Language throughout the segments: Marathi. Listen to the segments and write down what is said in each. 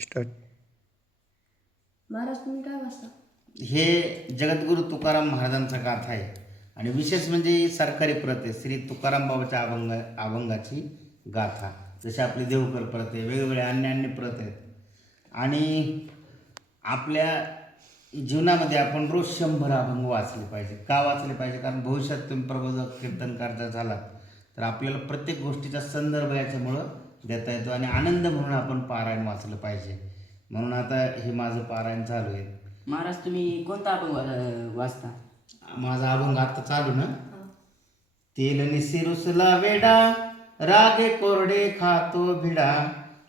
स्टार्ट. महाराज तुम्ही काय वाचता? हे जगद्गुरु तुकाराम महाराजांचा गाथा आहे आणि विशेष म्हणजे ही सरकारी प्रत आहे श्री तुकाराम बाबाच्या अभंगाची गाथा. जसे आपली देवकर प्रत आहे, वेगवेगळे अन्य प्रत आहेत. आणि आपल्या जीवनामध्ये आपण रोज 100 अभंग वाचले पाहिजे. का वाचले पाहिजे? कारण भविष्यात तुम्ही प्रबोधक कीर्तनकार जर झाला तर आपल्याला प्रत्येक गोष्टीचा संदर्भ याच्यामुळं देता येतो आणि आनंद म्हणून आपण पारायण वाचलं पाहिजे. म्हणून आता हे माझं पारायण चालू आहे. महाराज तुम्ही कोणता अभंग वाचता? माझा अभंग आता चालू ना. तेल निसिरुसला वेडा, रागे कोरडे खातो भिडा,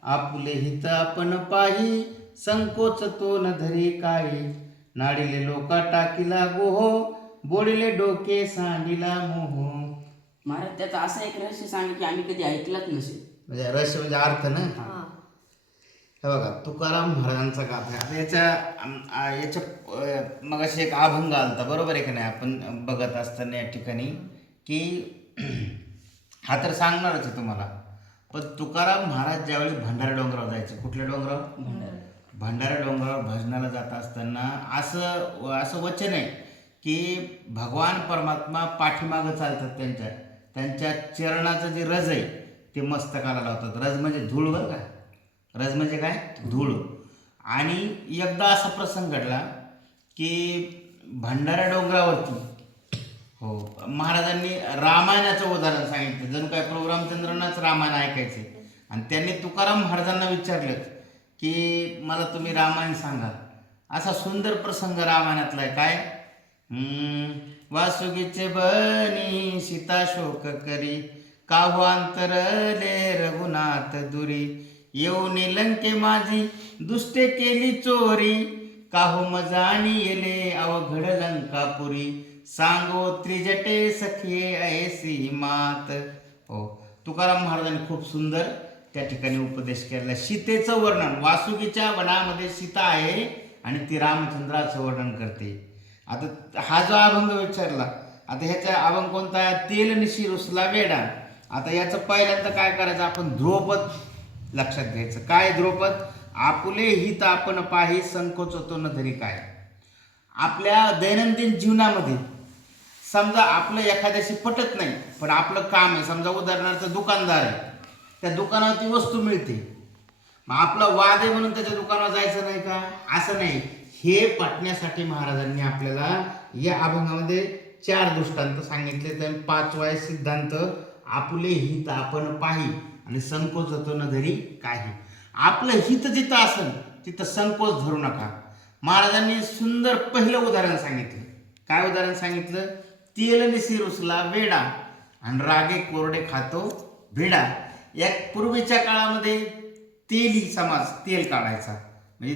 आपुले हित आपण पाही, संकोच तो न धरी काही, नाडिले लोका टाकीला गोहो, बोडिले डोके सांडिला मोहो. महाराज त्याचं असं एक रहस्य सांगा की आम्ही कधी ऐकलंच नसेल. म्हणजे रहस्य म्हणजे अर्थ ना. हे बघा तुकाराम महाराजांचा गाथा आहे. आता याच्या मग अशी एक अभंग आलता, बरोबर आहे की नाही, आपण बघत असताना या ठिकाणी की हा तर सांगणारच आहे तुम्हाला. पण तुकाराम महाराज ज्यावेळी भंडारा डोंगरावर जायचे, कुठल्या डोंगरावर? भंडारा डोंगरावर भजनाला जात असताना असं वचन आहे की भगवान परमात्मा पाठीमागं चालतात, त्यांच्या चरणाचं जे रज आहे ते मस्तकाला लावतात. रज म्हणजे धूळ, बरं का. रज म्हणजे काय? धूळ. आणि एकदा असा प्रसंग घडला की भंडारा डोंगरावरती महाराजांनी रामायणाचं उदाहरण सांगितलं. जणू काय प्रभू रामचंद्रांनाच रामायण ऐकायचे आणि त्यांनी तुकाराम महाराजांना विचारलं की मला तुम्ही रामायण सांगा. असा सुंदर प्रसंग रामायणातला आहे. काय? वासुकीचे बनी सीता शोक करी, काहू अंतरले रघुनाथ दुरी, येऊन लंके माझी दुष्टे केली चोरी, काहू मजानी येले अवघड लंकापुरी, सांगो त्रिजटे सखे ऐसी मात. हो, तुकाराम महाराजांनी खूप सुंदर त्या ठिकाणी उपदेश केला. सीतेचं वर्णन, वासुकीच्या वनामध्ये सीता आहे आणि ती रामचंद्राचं वर्णन करते. आता हा जो अभंग विचारला, आता ह्याचा अभंग कोणता आहे? तेल निशी रुसला वेडा. आता याचं पहिल्यांदा काय करायचं, आपण ध्रुवपद लक्षात घ्यायचं. काय ध्रुवपद? आपुले हित आपण पाही, संकोच होतो न धरी काय. आपल्या दैनंदिन जीवनामध्ये समजा आपलं एखाद्याशी पटत नाही, पण आपलं काम आहे, समजा उदाहरणार्थ दुकानदार आहे, त्या दुकानावर ती वस्तू मिळते, मग आपला वाद आहे म्हणून त्याच्या दुकानावर जायचं नाही का? असं नाही. हे पटण्यासाठी महाराजांनी आपल्याला या अभंगामध्ये 4 दृष्टांत सांगितले. तर 5वा सिद्धांत, आपुले हित आपण पाही आणि संकोच होतो न धरी काही. आपलं हित जिथं असेल तिथं संकोच धरू नका. महाराजांनी सुंदर पहिलं उदाहरण सांगितलं. काय उदाहरण सांगितलं? तेल निसी रुसला वेडा आणि रागे कोरडे खातो भिडा. या पूर्वीच्या काळामध्ये तेली समाज तेल काढायचा, म्हणजे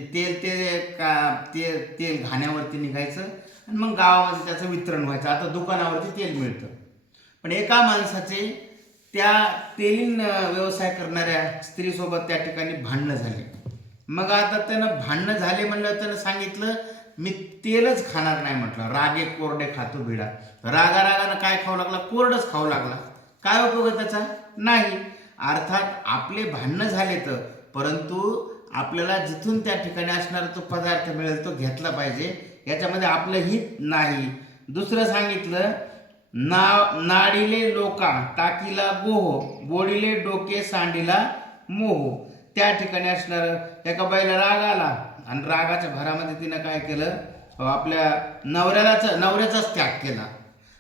तेल घाण्यावरती निघायचं आणि मग गावामध्ये त्याचं वितरण व्हायचं. आता दुकानावरती तेल मिळतं. पण एका माणसाचे त्या तेलीन व्यवसाय करणाऱ्या स्त्रीसोबत त्या ठिकाणी भांडणं झाले. मग आता त्यानं भांडणं झाले म्हणलं, त्यानं सांगितलं मी तेलच खाणार नाही म्हटलं. रागे कोरडे खातो भिडा. रागानं काय खाऊ लागला? कोरडच खाऊ लागला. काय उपयोग आहे त्याचा? नाही. अर्थात आपले भांडणं झाले तर, परंतु आपल्याला जिथून त्या ठिकाणी असणारा तो पदार्थ मिळेल तो घेतला पाहिजे, याच्यामध्ये आपलं हित नाही. दुसरं सांगितलं, नाडिले लोका टाकीला गोहो, बोडिले डोके सांडिला मोहो. त्या ठिकाणी असणार एका बाईला राग आला आणि रागाच्या भरामध्ये तिनं काय केलं, आपल्या नवऱ्याचाच त्याग केला.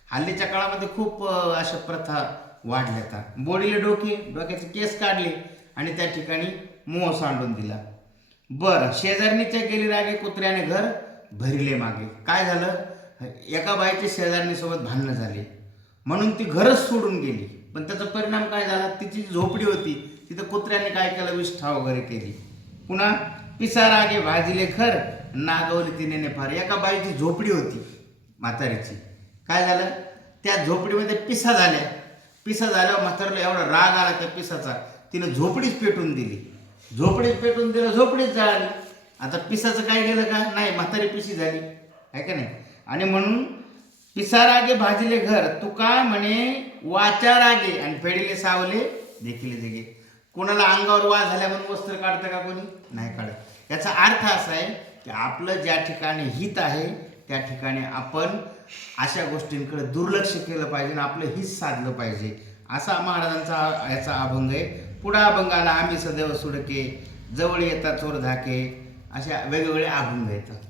हल्लीच्या काळामध्ये खूप अशा प्रथा वाढल्या. बोडिले डोक्याचे केस काढले आणि त्या ठिकाणी मोह सांडून दिला. बरं, शेजारणीच्या गेली रागे कुत्र्याने घर भरिले मागे. काय झालं? एका बाईच्या शेजारणीसोबत भांडणं झाली म्हणून ती घरच सोडून गेली. पण त्याचा परिणाम काय झाला? तिची झोपडी होती तिथं कुत्र्याने काय केलं? विष्ठा वगैरे केली. पुन्हा पिसा रागे भाजीले खर, नागवली तिने फार. एका बाईची झोपडी होती म्हातारीची. काय झालं? त्या झोपडीमध्ये पिसा झाल्यावर म्हातारीला एवढा राग आला त्या पिसाचा, तिने झोपडीच पेटून दिली. झोपडीच जळाली. आता पिसाचं काय गेलं का? नाही, म्हातारी पिशी झाली आहे का नाही. आणि म्हणून पिसा रागे भाजीले घर, तुका म्हणे वाचा रागे आणि फेडीले सावले देखील देगे. कोणाला अंगावर वाज झाल्या म्हणून वस्त्र काढतं का कोणी? नाही काढत. याचा अर्थ असा आहे की आपलं ज्या ठिकाणी हित आहे त्या ठिकाणी आपण अशा गोष्टींकडे दुर्लक्ष केलं पाहिजे आणि आपलं हित साधलं पाहिजे, असा महाराजांचा याचा अभंग आहे. पुढा अभंगाला आम्ही सदैव सुडके, जवळ येता चोर धाके, अशा वेगवेगळे अभंग येतात.